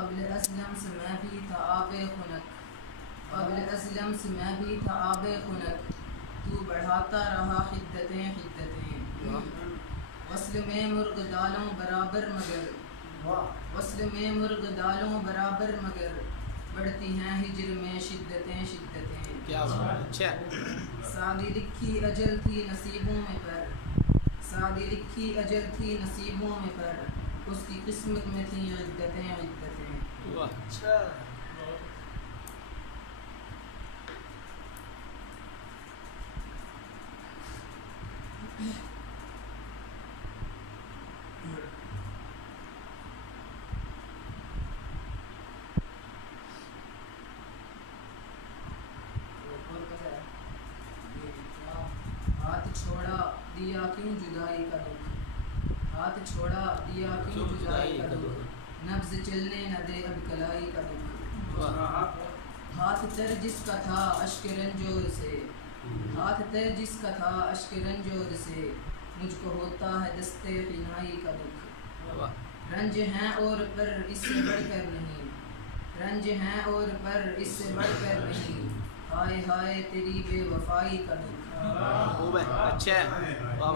قبل اسلم سے میں بھی تھا آب خنک، قبل اسلم سے میں بھی تھا آب خنک، تو بڑھاتا رہا حدتیں حدتیں، وصل میں مرغ دالوں برابر مگر، وصل میں مرغ دالوں برابر مگر، بڑھتی ہیں ہجر میں شدتیں شدتیں، کیا بات ہے، سادی لکھی اجل تھی نصیبوں میں پر، سادی لکھی اجل تھی نصیبوں میں پر، اس کی قسمت میں تھیں عدتیں عدتیں۔ اچھا ہاتھ چھوڑا دیا کیوں جدائی کا دکھ، ہاتھ چھوڑا دیا کیوں جدائی کا دکھ، نبض چلنے نہ دے اب کلائی کا دکھ، ہاتھ تر جس کا تھا اشک رنجور سے، ہاتھ تر جس کا تھا اشک رنجور سے، مجھ کو ہوتا ہے دستے قنائی کا دکھ، رنج ہیں اور پر اس سے بڑھ کر نہیں، رنج ہیں اور پر اس سے بڑھ کر نہیں، ہائے ہائے تیری بے وفائی کا دکھ،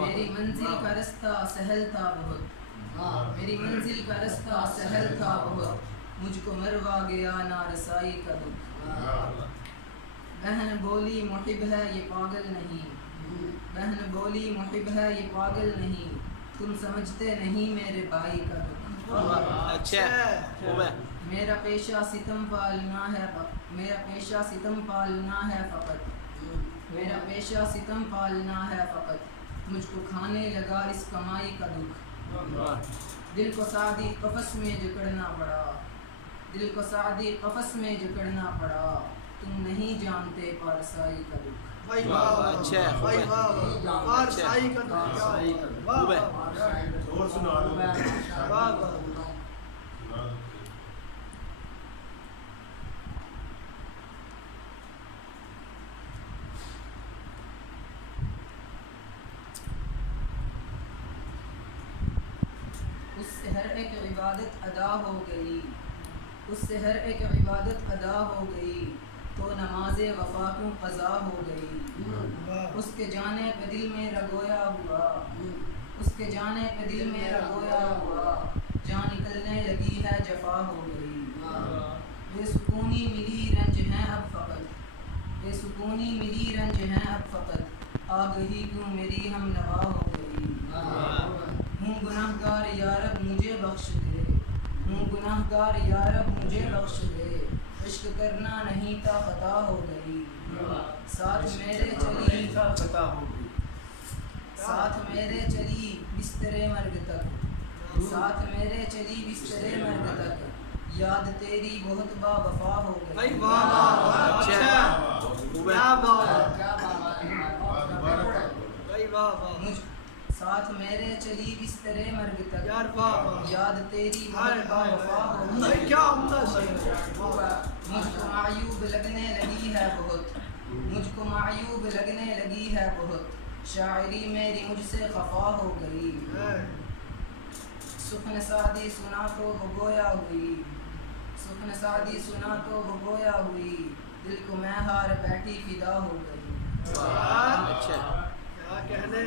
میری منزل کا رستہ سہل تھا بہت، میری منزل کا رستہ سہل تھا بہت، مجھ کو مروا گیا نارسائی کا دکھ، بہن بولی محب ہے یہ پاگل نہیں، بہن بولی محب ہے یہ پاگل نہیں، تم سمجھتے نہیں میرے بھائی کا دکھ، میرا پیشہ ستم پالنا ہے، میرا پیشہ ستم پالنا ہے فقط، میرا پیشہ ستم پالنا ہے فقط، مجھ کو کھانے لگا اس کمائی کا دکھ، دل کو سعدی قفس میں جکڑنا پڑا، دل کو سعدی قفس میں جکڑنا پڑا، تم نہیں جانتے پارسائی کا دکھ۔ اس سے ہر ایک عبادت ادا ہو گئی، اس سے ہر ایک عبادت ادا ہو گئی، تو نماز وفا کیوں قضا ہو گئی، اس کے جانے پہ دل میرا گویا ہوا، اس کے جانے پہ دل میرا گویا ہوا، جان نکلنے لگی ہے جفا ہو گئی، بے سکونی ملی رنج ہیں اب فقط، بے سکونی ملی رنج ہیں اب فقط، آگہی کیوں میری ہم نوا ہو گئی، ہوں گناہگار یارب مجھے بخش دے، ہوں گناہگار یارب مجھے بخش دے، عشق کرنا نہیں تھا خطا ہو گئی، ساتھ میرے چلی ساتھ میرے چلی بسترے مرگ تک، ساتھ میرے چلی بسترے مرگ تک، یاد تیری بہت با وفا ہو گئی، ساتھ میرے چلی بسترے مرگ تک، یاد تیری بہت با وفا ہو گئی، مجھ کو معیوب لگنے لگی ہے بہت، مجھ کو معیوب لگنے لگی ہے بہت، شاعری میری مجھ سے خفا ہو گئی، سخن سعدی سنا تو وہ گویا ہوئی، سخن سعدی سنا تو وہ گویا ہوئی، دل کو میں ہار بیٹھی فدا ہو گئی۔ کیا کہنے